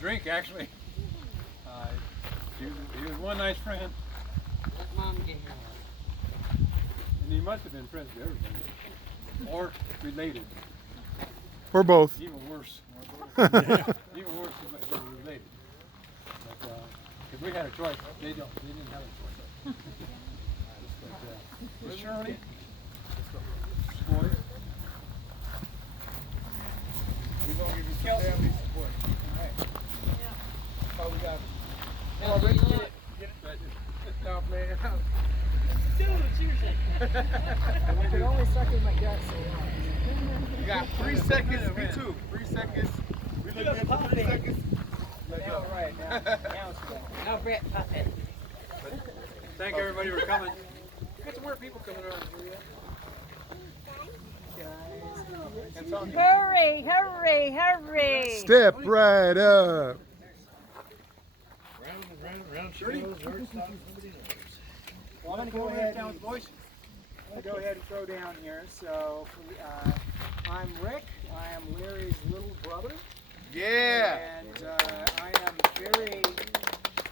drink, actually. He was one nice friend. Let Mom get here. And he must have been friends with everybody. Or related. Or both. Even worse. Even worse if they were related. But if we had a choice, they didn't have a choice. But Shirley, boys, We're going to give you some family support. All right. Oh, we got it. Oh, Rick, get it. No, man. Dude, seriously. I can only suck in my guts so long. You got 3 seconds, me too. 3 seconds. We look at 3 seconds. Let's go. Right, now it's good. Now, Brett, pop it. thank everybody for coming. Got some more people coming around here yet. Hurry, hurry, hurry. Step right up. Round Shirley. shoulders, shortstop, nobody knows. Well, I'm going to go ahead and throw down here. So, I'm Rick. I am Larry's little brother. Yeah. And I am very,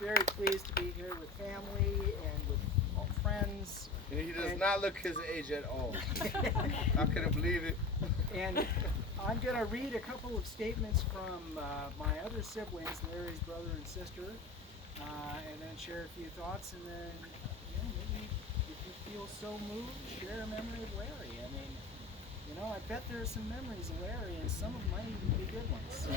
very pleased to be here with family and with all friends. And he does not look his age at all. I couldn't believe it. And I'm going to read a couple of statements from my other siblings, Larry's brother and sister, and then share a few thoughts, and then, maybe if you feel so moved, share a memory of Larry. I mean, I bet there are some memories of Larry, and some of them might even be good ones.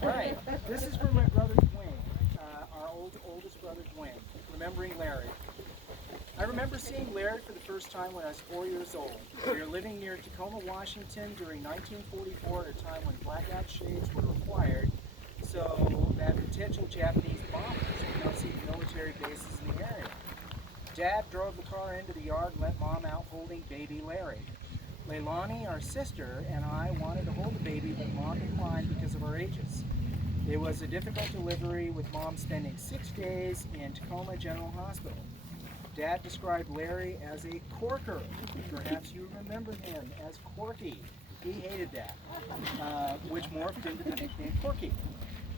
So. Right. This is from my brother Dwayne, our oldest brother Dwayne, remembering Larry. I remember seeing Larry for the first time when I was 4 years old. We were living near Tacoma, Washington during 1944 at a time when blackout shades were required so that potential Japanese bombers would not see military bases in the area. Dad drove the car into the yard and let Mom out holding baby Larry. Leilani, our sister, and I wanted to hold the baby, but Mom declined because of our ages. It was a difficult delivery, with Mom spending 6 days in Tacoma General Hospital. Dad described Larry as a corker. Perhaps you remember him as Corky. He hated that, which morphed into the nickname Corky.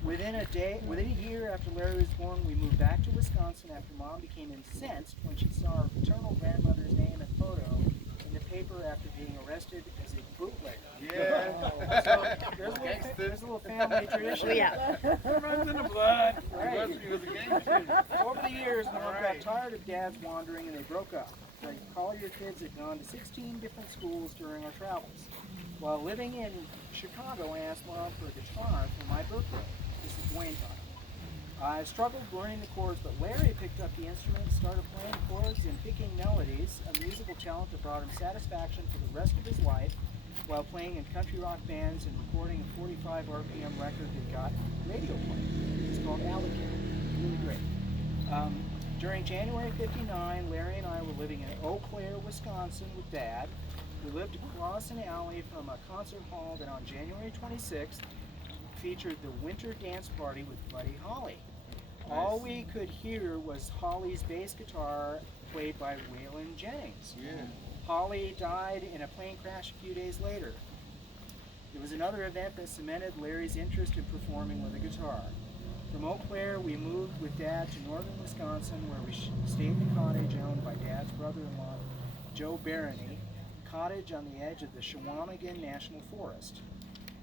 Within a year after Larry was born, we moved back to Wisconsin after Mom became incensed when she saw her paternal grandmother's name and photo in the paper after being arrested as a bootlegger. Yeah. So there's a little family tradition. Yeah. It runs in the blood. Right. He was a gangster. Over the years, Mom got tired of Dad's wandering and they broke up. The Colyar kids had gone to 16 different schools during our travels. While living in Chicago, I asked Mom for a guitar for my birthday. This is Wayne talking. I struggled learning the chords, but Larry picked up the instrument and started playing chords and picking melodies, a musical talent that brought him satisfaction for the rest of his life while playing in country rock bands and recording a 45 RPM record that got radio play. It's called Alligator. Really great. During January '59, Larry and I were living in Eau Claire, Wisconsin with Dad. We lived across an alley from a concert hall that on January 26th featured the Winter Dance Party with Buddy Holly. All we could hear was Holly's bass guitar played by Waylon Jennings. Yeah. Holly died in a plane crash a few days later. It was another event that cemented Larry's interest in performing with a guitar. From Eau Claire, we moved with Dad to northern Wisconsin, where we stayed in a cottage owned by Dad's brother-in-law, Joe Barony, a cottage on the edge of the Chequamegon National Forest.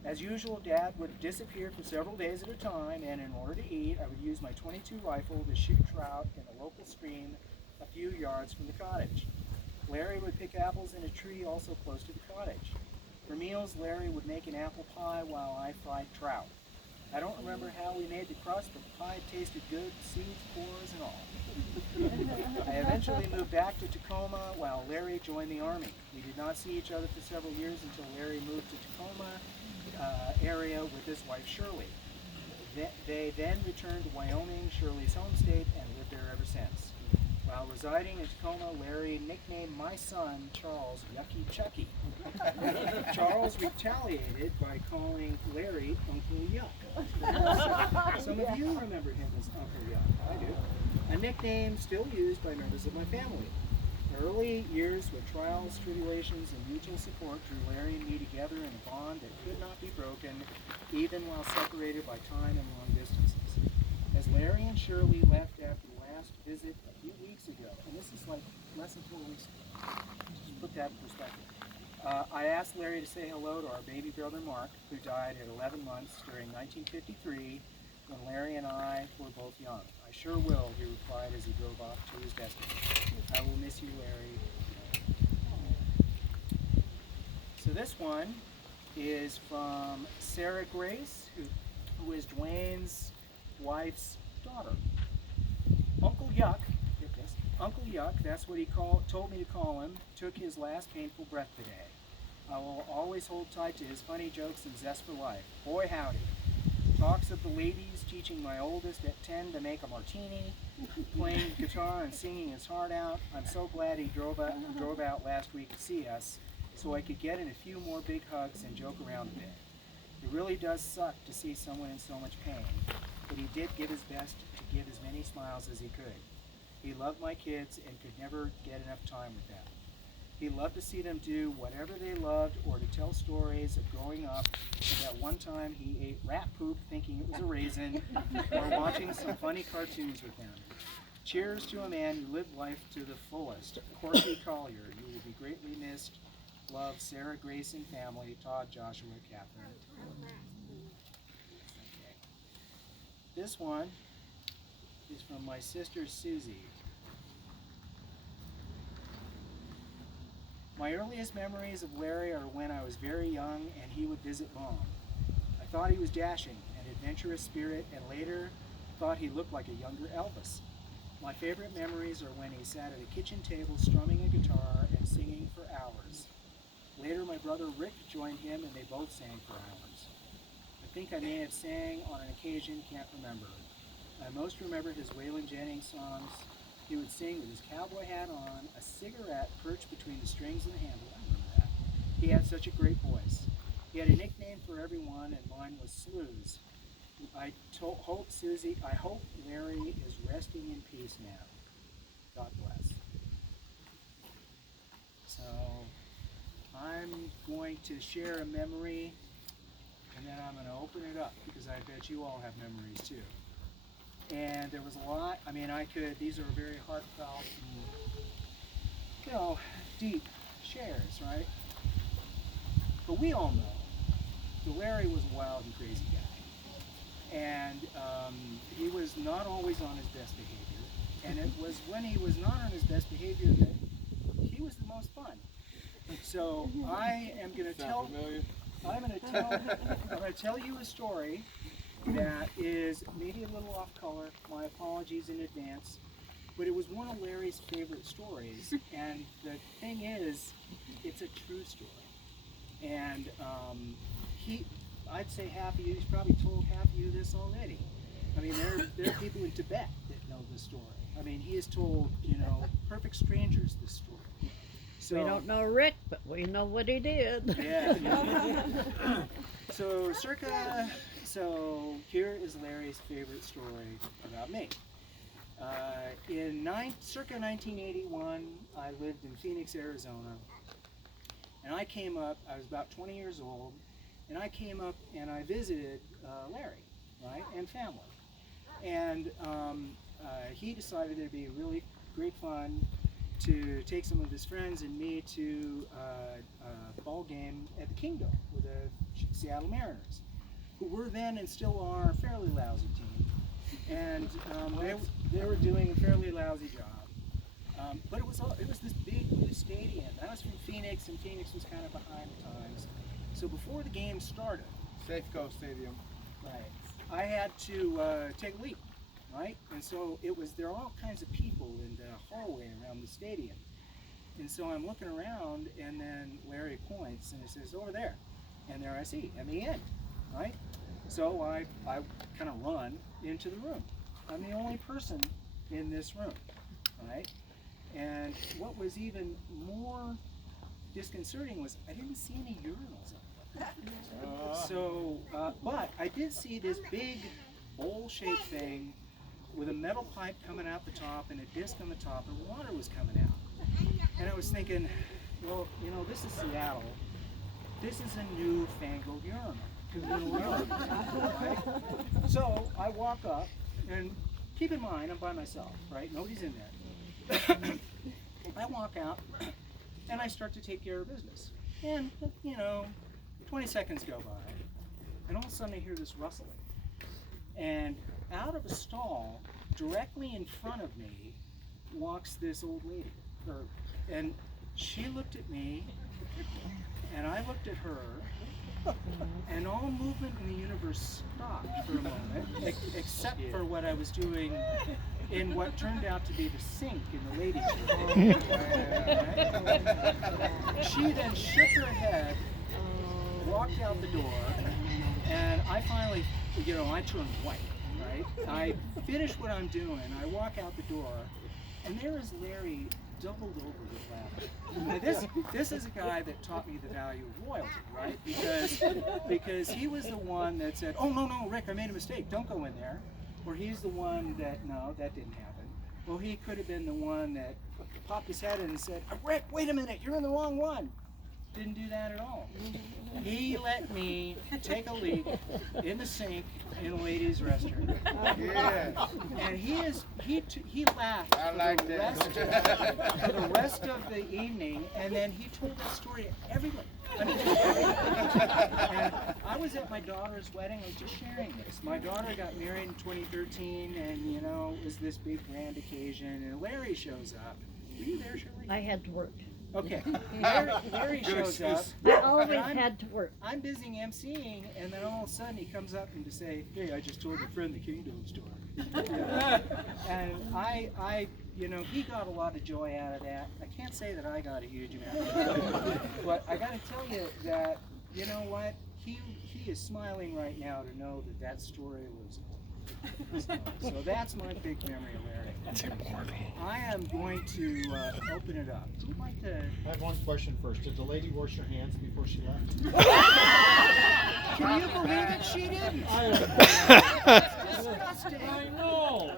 As usual, Dad would disappear for several days at a time, and in order to eat, I would use my .22 rifle to shoot trout in a local stream a few yards from the cottage. Larry would pick apples in a tree also close to the cottage. For meals, Larry would make an apple pie while I fried trout. I don't remember how we made the crust, but the pie tasted good, seeds, pores, and all. I eventually moved back to Tacoma while Larry joined the Army. We did not see each other for several years until Larry moved to Tacoma area with his wife Shirley. They then returned to Wyoming, Shirley's home state, and lived there ever since. While residing in Tacoma, Larry nicknamed my son Charles Yucky Chucky. Charles retaliated by calling Larry Uncle Yuck. Some of you remember him as Uncle Yuck. I do. A nickname still used by members of my family. Early years with trials, tribulations, and mutual support drew Larry and me together in a bond that could not be broken, even while separated by time and Shirley left after the last visit a few weeks ago, and this is like less than 4 weeks ago. Just put that in perspective. I asked Larry to say hello to our baby brother Mark, who died at 11 months during 1953 when Larry and I were both young. I sure will, he replied as he drove off to his destiny. I will miss you, Larry. So this one is from Sarah Grace, who is Dwayne's wife's daughter. Uncle Yuck, get this, Uncle Yuck, that's what he told me to call him, took his last painful breath today. I will always hold tight to his funny jokes and zest for life. Boy howdy. Talks of the ladies, teaching my oldest at 10 to make a martini, playing guitar and singing his heart out. I'm so glad he drove out last week to see us so I could get in a few more big hugs and joke around a bit. It really does suck to see someone in so much pain, but he did give his best to give as many smiles as he could. He loved my kids and could never get enough time with them. He loved to see them do whatever they loved or to tell stories of growing up, and that one time he ate rat poop thinking it was a raisin, or watching some funny cartoons with them. Cheers to a man who lived life to the fullest. Corky Colyar, you will be greatly missed. Love, Sarah, Grace, and family. Todd, Joshua, Catherine. Okay. This one is from my sister Susie. My earliest memories of Larry are when I was very young and he would visit Mom. I thought he was dashing, an adventurous spirit, and later thought he looked like a younger Elvis. My favorite memories are when he sat at a kitchen table strumming a guitar and singing for hours. Later my brother Rick joined him and they both sang for hours. I think I may have sang on an occasion, can't remember. I most remember his Waylon Jennings songs. He would sing with his cowboy hat on, a cigarette perched between the strings and the handle. I remember that. He had such a great voice. He had a nickname for everyone, and mine was Slews. I hope Larry is resting in peace now. God bless. So, I'm going to share a memory, and then I'm going to open it up, because I bet you all have memories too. And there was a lot, these are very heartfelt and, deep shares, right? But we all know that Larry was a wild and crazy guy. And he was not always on his best behavior. And it was when he was not on his best behavior that he was the most fun. So I am going to tell you a story that is maybe a little off color. My apologies in advance, but it was one of Larry's favorite stories, and the thing is, it's a true story. And I'd say half of you, he's probably told half of you this already. There are people in Tibet that know this story. He has told, perfect strangers this story. So, We don't know Rick, but we know what he did. Yeah. So here is Larry's favorite story about me. Circa 1981, I lived in Phoenix, Arizona, and I came up, I was about 20 years old, and I came up and I visited Larry, right, and family. And he decided it'd be really great fun to take some of his friends and me to a ball game at the Kingdom with the Seattle Mariners, who were then and still are a fairly lousy team. And they were doing a fairly lousy job. But it was this big new stadium. I was from Phoenix, and Phoenix was kind of behind the times. So before the game started, Safeco Stadium. right, I had to take a leak, right? And so there are all kinds of people in the hallway around the stadium. And so I'm looking around, and then Larry points, and he says, over there. And there I see, at the end, right? So I kind of run into the room. I'm the only person in this room, right? And what was even more disconcerting was I didn't see any urinals up there. So, but I did see this big bowl-shaped thing with a metal pipe coming out the top and a disc on the top, and water was coming out. And I was thinking, well, this is Seattle. This is a newfangled urinal. Right? So I walk up, and keep in mind, I'm by myself, right? Nobody's in there. I walk out, and I start to take care of business. And, 20 seconds go by, and all of a sudden I hear this rustling. And out of a stall, directly in front of me, walks this old lady. And she looked at me, and I looked at her, and all movement in the universe stopped for a moment, except for what I was doing in what turned out to be the sink in the ladies' room. She then shook her head, walked out the door, and I finally, I turned white, right? I finish what I'm doing, I walk out the door, and there is Larry doubled over with laughter. Now this is a guy that taught me the value of loyalty, right? Because he was the one that said, oh, no, Rick, I made a mistake, don't go in there. Or he's the one that, no, that didn't happen. Well, he could have been the one that popped his head in and said, Rick, wait a minute, you're in the wrong one. Didn't do that at all. He let me take a leak in the sink in a ladies' restroom. Yeah. And he laughed I for, like the that. for the rest of the evening, and then he told that story to everybody. And I was at my daughter's wedding. I was just sharing this. My daughter got married in 2013, and it was this big grand occasion. And Larry shows up. Were you there, Shirley? I had to work. Okay. Larry shows up. I always and had to work. I'm busy emceeing, and then all of a sudden he comes up and to say, "Hey, I just told your friend the Kingdom story." And he got a lot of joy out of that. I can't say that I got a huge amount, but I got to tell you that you know what? He is smiling right now to know that story was. So that's my big memory of Larry. That's important. I am going to open it up. Who'd like to? I have one question first. Did the lady wash her hands before she left? Can you believe it? She didn't. I know.